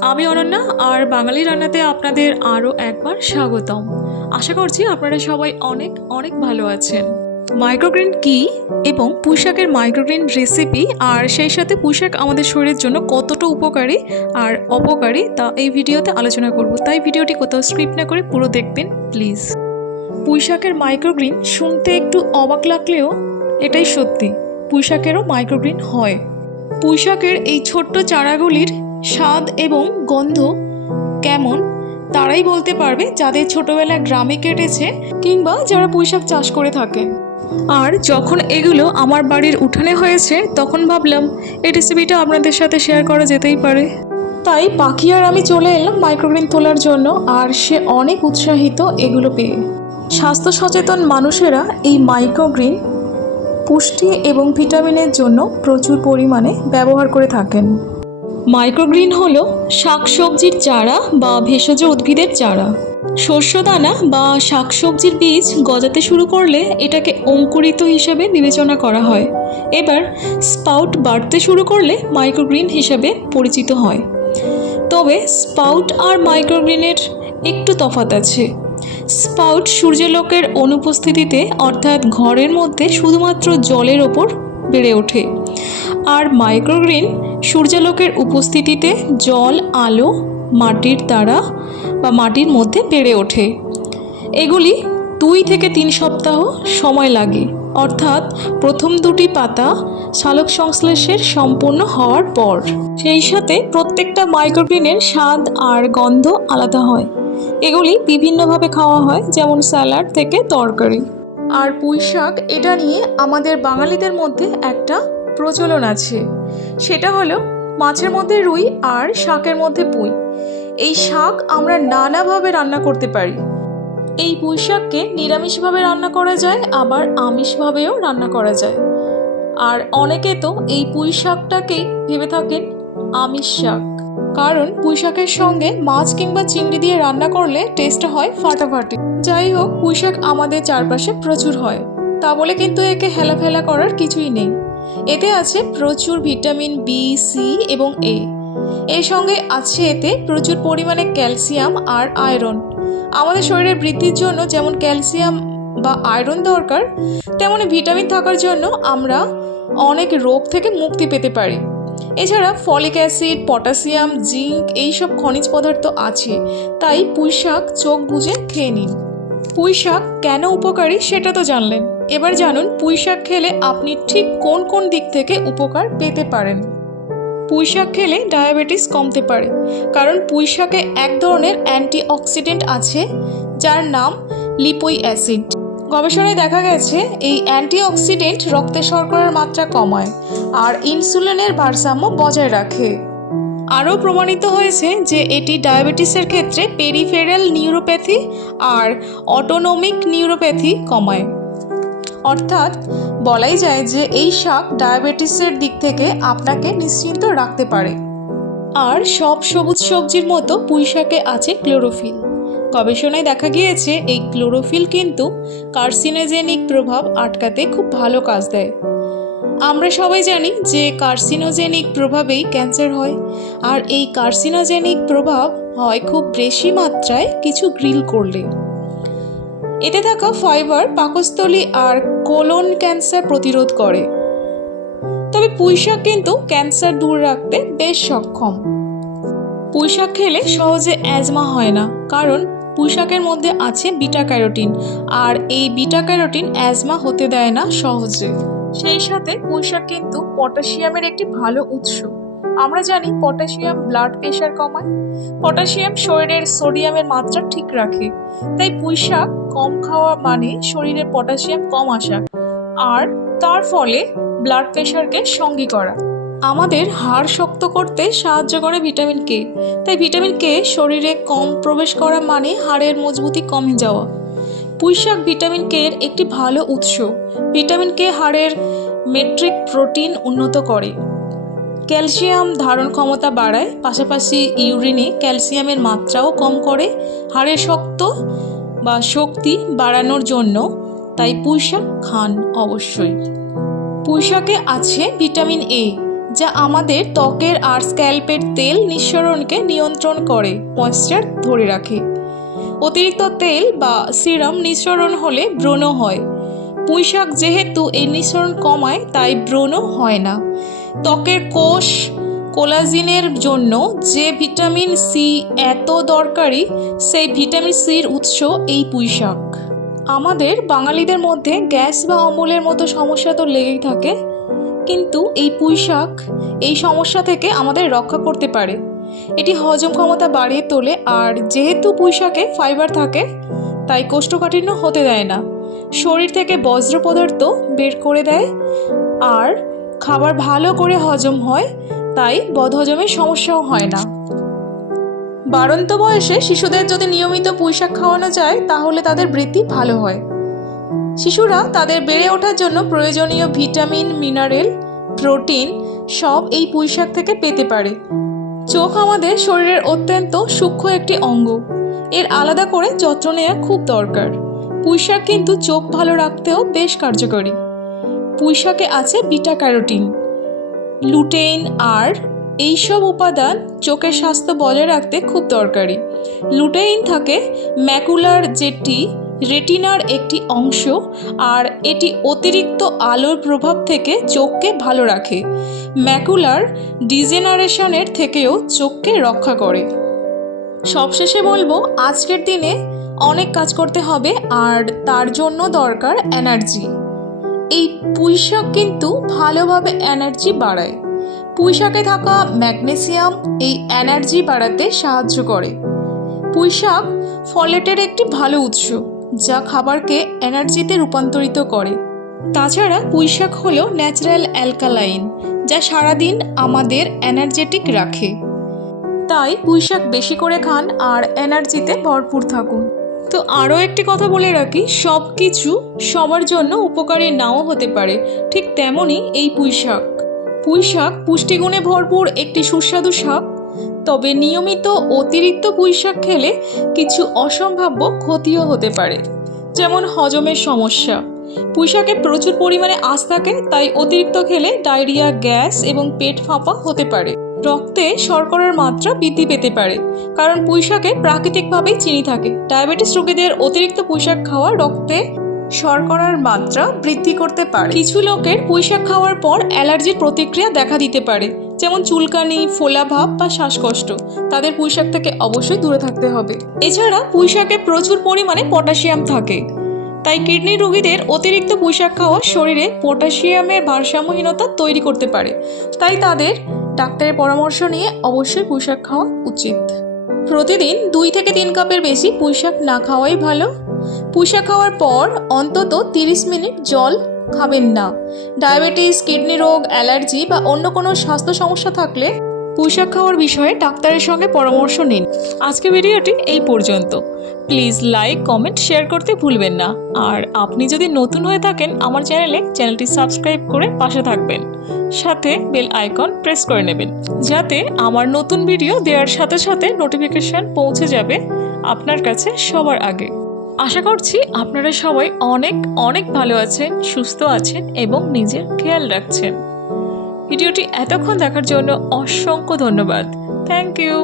আমি অনন্যা আর বাঙালি রান্নাতে আপনাদের আরও একবার স্বাগতম। আশা করছি আপনারা সবাই অনেক অনেক ভালো আছেন। মাইক্রোগ্রিন কি এবং পুঁইশাকের মাইক্রোগ্রিন রেসিপি আর সেই সাথে পুঁইশাক আমাদের শরীরের জন্য কতটা উপকারী আর অপকারী তা এই ভিডিওতে আলোচনা করব। তাই ভিডিওটি কোথাও স্ক্রিপ্ট না করে পুরো দেখবেন প্লিজ পুঁইশাকের মাইক্রোগ্রিন শুনতে একটু অবাক লাগলেও এটাই সত্যি, পুঁইশাকেরও মাইক্রোগ্রিন হয়। পুঁইশাকের এই ছোট্ট চারাগুলির স্বাদ এবং গন্ধ কেমন? তারাই বলতে পারবে যাদের ছোটবেলায় গ্রামে কেটেছে কিংবা যারা পুঁইশাক চাষ করে থাকেন আর যখন এগুলো আমার বাড়ির উঠানে হয়েছে, তখন ভাবলাম এই রেসিপিটা আপনাদের সাথে শেয়ার করা যেতেই পারে। তাই পাখি আর আমি চলে এলাম মাইক্রোগ্রিন তোলার জন্য, আর সে অনেক উৎসাহিত এগুলো পেয়ে। স্বাস্থ্য সচেতন মানুষেরা এই মাইক্রোগ্রিন পুষ্টি এবং ভিটামিনের জন্য প্রচুর পরিমাণে ব্যবহার করে থাকেন। মাইক্রোগ্রিন হলো শাকসবজির চারা বা ভেষজ উদ্ভিদের চারা। শস্যদানা বা শাকসবজির বীজ গজাতে শুরু করলে এটাকে অঙ্কুরিত হিসেবে বিবেচনা করা হয়। এবার স্পাউট বাড়তে শুরু করলে মাইক্রোগ্রিন হিসাবে পরিচিত হয়। তবে স্পাউট আর মাইক্রোগ্রিনের একটু তফাৎ আছে। স্পাউট সূর্যালোকের অনুপস্থিতিতে, অর্থাৎ ঘরের মধ্যে, শুধুমাত্র জলের ওপর বেড়ে ওঠে। আর মাইক্রোগ্রিন সূর্যালোকের উপস্থিতিতে জল, আলো, মাটির দ্বারা বা মাটির মধ্যে বেড়ে ওঠে। এগুলি দুই থেকে তিন সপ্তাহ সময় লাগে। অর্থাৎ প্রথম দুটি পাতা সালোক সংশ্লেষের সম্পূর্ণ হওয়ার পর। সেই সাথে প্রত্যেকটা মাইক্রোগ্রিনের স্বাদ আর গন্ধ আলাদা হয়। এগুলি বিভিন্নভাবে খাওয়া হয়, যেমন স্যালাড থেকে তরকারি। আর পুঁই শাক এটা নিয়ে আমাদের বাঙালিদের মধ্যে একটা প্রচলন আছে। সেটা হলো মাছের মধ্যে রুই আর শাকের মধ্যে পুঁই। এই শাক আমরা নানাভাবে রান্না করতে পারি। এই পুঁই শাককে নিরামিষভাবে রান্না করা যায়, আবার আমিষভাবেও রান্না করা যায়। আর অনেকে তো এই পুঁই শাকটাকেই ভেবে থাকেন আমিষ শাক। কারণ পুঁই শাকের সঙ্গে মাছ কিংবা চিংড়ি দিয়ে রান্না করলে টেস্ট হয় ফাটাফাটি। যাই হোক, পুঁই শাক আমাদের চারপাশে প্রচুর হয়। তা বলে কিন্তু একে হেলাফেলা করার কিছুই নেই। এতে আছে প্রচুর ভিটামিন বি সি এবং এ এর সঙ্গে আছে এতে প্রচুর পরিমাণে ক্যালসিয়াম আর আয়রন। আমাদের শরীরের বৃদ্ধির জন্য যেমন ক্যালসিয়াম বা আয়রন দরকার, তেমনি ভিটামিন থাকার জন্য আমরা অনেক রোগ থেকে মুক্তি পেতে পারি। এছাড়া ফলিক অ্যাসিড, পটাশিয়াম, জিঙ্ক এইসব খনিজ পদার্থ আছে, তাই পুঁই শাক চোখ বুজে খেয়ে নিন। পুঁই শাক কেন উপকারী সেটা তো জানলেন। এবার জানুন পুঁই শাক খেলে আপনি ঠিক কোন কোন দিক থেকে উপকার পেতে পারেন। পুঁই শাক খেলে ডায়াবেটিস কমতে পারে, কারণ পুঁই শাকে এক ধরনের অ্যান্টিঅক্সিডেন্ট আছে, যার নাম লিপোই অ্যাসিড। গবেষণায় দেখা গেছে, এই অ্যান্টিঅক্সিডেন্ট রক্তে শর্করার মাত্রা কমায়, আর ইনসুলিনের ভারসাম্য বজায় রাখে। আরও প্রমাণিত হয়েছে যে এটি ডায়াবেটিসের ক্ষেত্রে পেরিফেরাল নিউরোপ্যাথি আর অটোনমিক নিউরোপ্যাথি কমায়। অর্থাৎ বলাই যায় যে এই শাক ডায়াবেটিসের দিক থেকে আপনাকে নিশ্চিন্ত রাখতে পারে। আর সব সবুজ সবজির মতো পুঁই শাকে আছে ক্লোরোফিল। গবেষণায় দেখা গিয়েছে, এই ক্লোরোফিল কিন্তু কার্সিনোজেনিক প্রভাব আটকাতে খুব ভালো কাজ দেয়। আমরা সবাই জানি যে কার্সিনোজেনিক প্রভাবেই ক্যান্সার হয়, আর এই কার্সিনোজেনিক প্রভাব হয় খুব বেশি মাত্রায় কিছু গ্রিল করলে। এতে থাকা ফাইবার পাকস্থলী আর কোলন ক্যান্সার প্রতিরোধ করে। তবে পুঁইশাক কিন্তু ক্যান্সার দূর রাখতে বেশ সক্ষম। পুঁইশাক খেলে সহজে অ্যাজমা হয় না, কারণ পুঁইশাকের মধ্যে আছে বিটা ক্যারোটিন, আর এই বিটা ক্যারোটিন অ্যাজমা হতে দেয় না সহজে। সেই সাথে পুঁইশাক কিন্তু পটাশিয়ামের একটি ভালো উৎস। আমরা জানি পটাশিয়াম ব্লাড প্রেশার কমায়। পটাশিয়াম শরীরের সোডিয়ামের মাত্রা ঠিক রাখে। তাই পুঁইশাক কম খাওয়া মানে শরীরে পটাশিয়াম কম আসা। আর তার ফলে ব্লাড প্রেশারকে সঙ্গী করা। আমাদের হাড় শক্ত করতে সাহায্য করে ভিটামিন কে তাই ভিটামিন কে শরীরে কম প্রবেশ করা মানে হাড়ের মজবুতি কমে যাওয়া। পুঁইশাক ভিটামিন কে এর একটি ভালো উৎস। ভিটামিন কে হাড়ের মেট্রিক প্রোটিন উন্নত করে। ক্যালসিয়াম ধারণ ক্ষমতা বাড়ায়, পাশাপাশি ইউরিনে ক্যালসিয়ামের মাত্রাও কম করে। হাড়ের শক্ত বা শক্তি বাড়ানোর জন্য তাই পুঁইশাক খান অবশ্যই। পুঁইশাকে আছে ভিটামিন এ, যা আমাদের ত্বকের আর স্ক্যাল্পের তেল নিঃসরণকে নিয়ন্ত্রণ করে, ময়েশ্চার ধরে রাখে। অতিরিক্ত তেল বা সিরাম নিঃসরণ হলে ব্রণ হয়। পুঁইশাক যেহেতু এই নিঃসরণ কমায়, তাই ব্রণ হয় না। ত্বকের কোষ কোলাজিনের জন্য যে ভিটামিন সি এত দরকারি, সেই ভিটামিন সির উৎস এই পুঁইশাক। আমাদের বাঙালিদের মধ্যে গ্যাস বা অম্বলের মতো সমস্যা তো লেগেই থাকে, কিন্তু এই পুঁইশাক এই সমস্যা থেকে আমাদের রক্ষা করতে পারে। এটি হজম ক্ষমতা বাড়িয়ে তোলে আর যেহেতু পুঁইশাকে ফাইবার থাকে, তাই কোষ্ঠকাঠিন্য হতে দেয় না। শরীর থেকে বজ্র পদার্থ বের করে দেয় আর খাবার ভালো করে হজম হয়, তাই বদহজমের সমস্যাও হয় না। বাড়ন্ত বয়সে শিশুদের যদি নিয়মিত পুঁইশাক খাওয়ানো যায়, তাহলে তাদের বৃদ্ধি ভালো হয়। শিশুরা তাদের বেড়ে ওঠার জন্য প্রয়োজনীয় ভিটামিন, মিনারেল, প্রোটিন সব এই পুঁইশাক থেকে পেতে পারে। চোখ আমাদের শরীরের অত্যন্ত সূক্ষ্ম একটি অঙ্গ। এর আলাদা করে যত্ন নেওয়া খুব দরকার। পুঁইশাক কিন্তু চোখ ভালো রাখতেও বেশ কার্যকরী। পুঁইশাকে আছে বিটা ক্যারোটিন লুটেইন আর এইসব উপাদান চোখের স্বাস্থ্য বজায় রাখতে খুব দরকারি। লুটেইন থাকে ম্যাকুলার যেটি রেটিনার একটি অংশ আর এটি অতিরিক্ত আলোর প্রভাব থেকে চোখকে ভালো রাখে। ম্যাকুলার ডিজেনারেশনের থেকেও চোখকে রক্ষা করে। সবশেষে বলব, আজকের দিনে অনেক কাজ করতে হবে আর তার জন্য দরকার এনার্জি। এই পুঁইশাক কিন্তু ভালোভাবে এনার্জি বাড়ায়। পুঁইশাকে থাকা ম্যাগনেসিয়াম এই এনার্জি বাড়াতে সাহায্য করে। পুঁইশাক ফলেটের একটি ভালো উৎস। যা খাবারকে এনার্জিতে রূপান্তরিত করে। তাছাড়া পুঁইশাক হলো ন্যাচারাল অ্যালকালাইন, যা সারাদিন আমাদের এনার্জেটিক রাখে। তাই পুঁইশাক বেশি করে খান আর এনার্জিতে ভরপুর থাকুন। তো আরও একটি কথা বলে রাখি, সব কিছু সবার জন্য উপকারী নাও হতে পারে, ঠিক তেমনই এই পুঁইশাক। পুঁইশাক পুষ্টিগুণে ভরপুর একটি সুস্বাদু শাক তবে নিয়মিত অতিরিক্ত পুঁইশাক খেলে কিছু অসম্ভাব্য ক্ষতিও হতে পারে। যেমন হজমের সমস্যা। পুঁইশাকে প্রচুর পরিমাণে আঁশ থাকে, তাই অতিরিক্ত খেলে ডায়রিয়া, গ্যাস এবং পেট ফাঁপা হতে পারে। রক্তে শর্করার মাত্রা বৃদ্ধি পেতে পারে, কারণ পুঁইশাকে প্রাকৃতিকভাবেই চিনি থাকে। ডায়াবেটিস রোগীদের অতিরিক্ত পুঁইশাক খাওয়া রক্তে শর্করার মাত্রা বৃদ্ধি করতে পারে। কিছু লোকের পুঁইশাক খাওয়ার পর অ্যালার্জির প্রতিক্রিয়া দেখা দিতে পারে। যেমন চুলকানি, ফোলাভাব বা শ্বাসকষ্ট, তাদের পুঁইশাক থেকে অবশ্যই দূরে থাকতে হবে। এছাড়া পুঁইশাকে প্রচুর পরিমাণে পটাশিয়াম থাকে। তাই কিডনি রোগীদের অতিরিক্ত পুঁইশাক খাওয়া শরীরে পটাশিয়ামের ভারসাম্যহীনতা তৈরি করতে পারে। তাই তাদের ডাক্তারের পরামর্শ নিয়ে অবশ্যই পুঁইশাক খাওয়া উচিত। প্রতিদিন দুই থেকে তিন কাপের বেশি পুঁইশাক না খাওয়াই ভালো। পুঁইশাক খাওয়ার পর অন্তত তিরিশ মিনিট জল খাবেন না। ডায়াবেটিস, কিডনি রোগ, অ্যালার্জি বা অন্য কোনো স্বাস্থ্য সমস্যা থাকলে পুঁইশাক খাওয়ার বিষয়ে ডাক্তারের সঙ্গে পরামর্শ নিন। আজকে ভিডিওটি এই পর্যন্ত। প্লিজ লাইক, কমেন্ট, শেয়ার করতে ভুলবেন না। আর আপনি যদি নতুন হয়ে থাকেন, আমার চ্যানেলে চ্যানেলটি সাবস্ক্রাইব করে পাশে থাকবেন। সাথে বেল আইকন প্রেস করে নেবেন, যাতে আমার নতুন ভিডিও দেওয়ার সাথে সাথে নোটিফিকেশন পৌঁছে যাবে আপনার কাছে সবার আগে। আশা করছি আপনারা সবাই অনেক অনেক ভালো আছেন, সুস্থ আছেন এবং নিজের খেয়াল রাখছেন। ভিডিওটি এতক্ষণ দেখার জন্য অসংখ্য ধন্যবাদ। Thank you